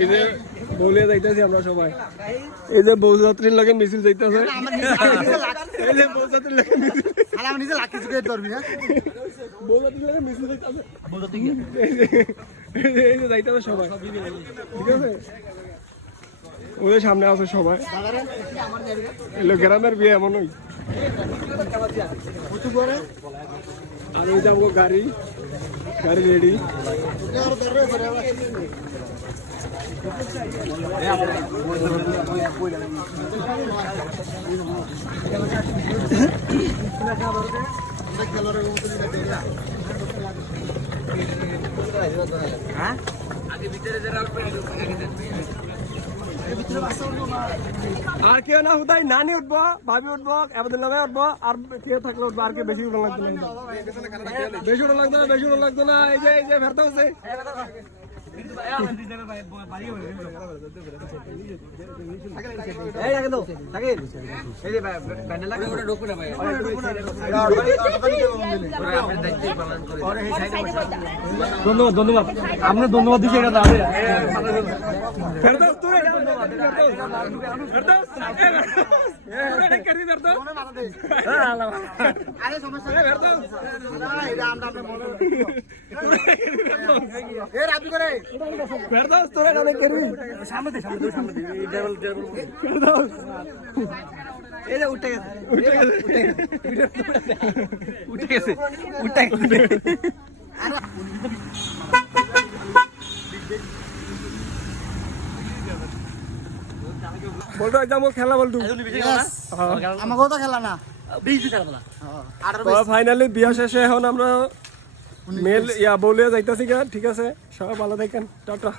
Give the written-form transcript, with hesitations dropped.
এই যে বলে যাইতেছি আমরা সবাই, এই যে বৌযাত্রীর লগে মিছিল যাইতেছে, এই যে বৌযাত্রীর লগে মিছিল, আরে আমি নিজে লাকি জুগে ধরবি না, বৌযাত্রীর লগে মিছিল যাইতেছে, এই যে যাইতেছে সবাই, ঠিক আছে? ওদের সামনে আছে সবাই, এলো গ্রামের বিয়ে এমনই। আর ওই যাবো গাড়ি, গাড়ি রেডি। আর কেউ না হুদাই নানি উঠবো, ভাবি উঠবো, আবেদন নামে উঠবো, আর কেউ থাকলে উঠবো, আর কেউ বেশি উঠা লাগতো না, বেশি উঠা লাগতো না, বেশি উঠা লাগতো না। এই যে ফেরতে হচ্ছে, ধন্যবাদ ধন্যবাদ, আপনার ধন্যবাদ দিচ্ছি। বলতো একদম খেলা বলতো আমাকেও তো খেলা না, ফাইনালি বিয়া শেষে এখন আমরা মেল ইয়া বলে যাইতেছি। ঠিক আছে, সবাই ভালো থাকেন, টাটা।